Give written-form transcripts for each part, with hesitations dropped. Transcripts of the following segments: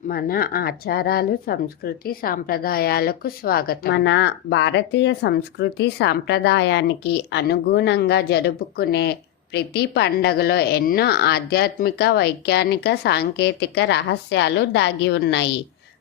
మన ఆచారాలు, సంస్కృతి, సాంప్రదాయాలకు స్వాగతం. మన భారతీయ సంస్కృతి సాంప్రదాయానికి అనుగుణంగా జరుపుకునే ప్రతి పండగలో ఎన్నో ఆధ్యాత్మిక, వైజ్ఞానిక, సాంకేతిక రహస్యాలు దాగి ఉన్నాయి.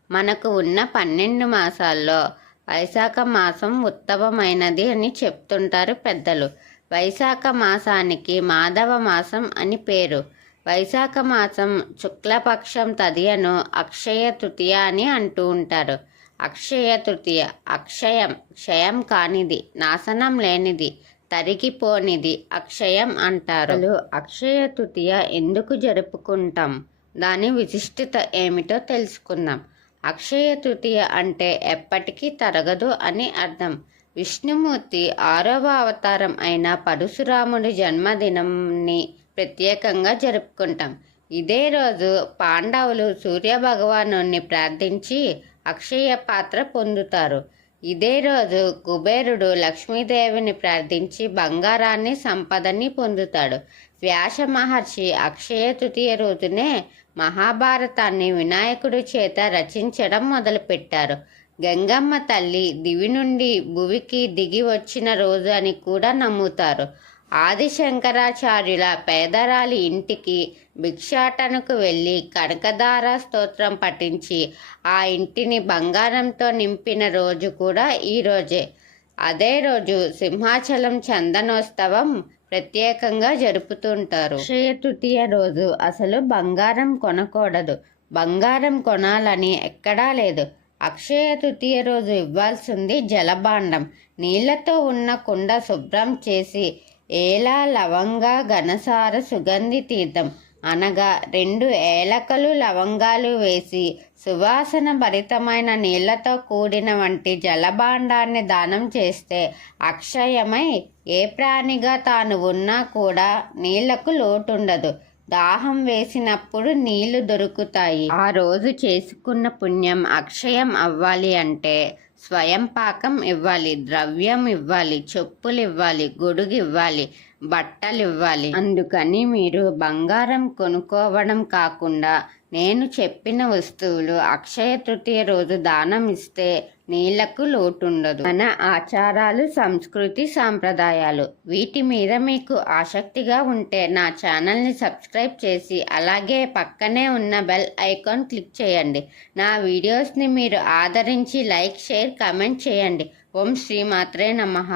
మనకు ఉన్న 12 మాసాల్లో వైశాఖ మాసం ఉత్తమమైనది అని చెప్తుంటారు పెద్దలు. వైశాఖ మాసానికి మాధవ మాసం అని పేరు. వైశాఖ మాసం శుక్లపక్షం తదియను అక్షయ తృతీయ అని అంటూ ఉంటారు. అక్షయ తృతీయ అక్షయం, క్షయం కానిది, నాశనం లేనిది, తరిగిపోనిది అక్షయం అంటారు. అక్షయ తృతీయ ఎందుకు జరుపుకుంటాం? దాని విశిష్టత ఏమిటో తెలుసుకుందాం. అక్షయ తృతీయ అంటే ఎప్పటికీ తరగదు అని అర్థం. విష్ణుమూర్తి 6వ అవతారం అయిన పరశురాముడి జన్మదినంని ప్రత్యేకంగా జరుపుకుంటాం. ఇదే రోజు పాండవులు సూర్యభగవాను ప్రార్థించి అక్షయ పాత్ర పొందుతారు. ఇదే రోజు కుబేరుడు లక్ష్మీదేవిని ప్రార్థించి బంగారాన్ని, సంపదని పొందుతాడు. వ్యాస మహర్షి అక్షయ తృతీయ రోజునే మహాభారతాన్ని వినాయకుడి చేత రచించడం మొదలుపెట్టారు. గంగమ్మ తల్లి దివి నుండి భువికి దిగి వచ్చిన రోజు అని కూడా నమ్ముతారు. ఆదిశంకరాచార్యుల పేదరాలి ఇంటికి భిక్షాటనకు వెళ్ళి కనకదార స్తోత్రం పఠించి ఆ ఇంటిని బంగారంతో నింపిన రోజు కూడా ఈరోజే. అదే రోజు సింహాచలం చందనోత్సవం ప్రత్యేకంగా జరుపుతుంటారు. అక్షయ తృతీయ రోజు అసలు బంగారం కొనకూడదు. బంగారం కొనాలని ఎక్కడా లేదు. అక్షయ తృతీయ రోజు ఇవ్వాల్సింది జలభాండం. నీళ్లతో ఉన్న కుండ శుభ్రం చేసి ఏల, లవంగ, ఘనసార, సుగంధి తీర్థం అనగా 2 ఏలకలు, లవంగాలు వేసి సువాసన భరితమైన నీళ్లతో కూడిన వంటి జలభాండాన్ని దానం చేస్తే అక్షయమై ఏ ప్రాణిగా తాను ఉన్నా కూడా నీళ్లకు లోటుండదు. దాహం వేసినప్పుడు నీళ్లు దొరుకుతాయి. ఆ రోజు చేసుకున్న పుణ్యం అక్షయం అవ్వాలి అంటే స్వయం పాకం ఇవ్వాలి, ద్రవ్యం ఇవ్వాలి, చెప్పులు ఇవ్వాలి, గొడుగు ఇవ్వాలి, బట్టలు ఇవ్వాలి. అందుకని మీరు బంగారం కొనుక్కోవడం కాకుండా నేను చెప్పిన వస్తువులు అక్షయ తృతీయ రోజు దానం ఇస్తే నీళ్లకు లోటుండదు. మన ఆచారాలు, సంస్కృతి, సాంప్రదాయాలు వీటి మీద మీకు ఆసక్తిగా ఉంటే నా ఛానల్ని సబ్స్క్రైబ్ చేసి అలాగే పక్కనే ఉన్న బెల్ ఐకాన్ క్లిక్ చేయండి. నా వీడియోస్ని మీరు ఆదరించి లైక్, షేర్, కామెంట్ చేయండి. ఓం శ్రీమాత్రే నమః.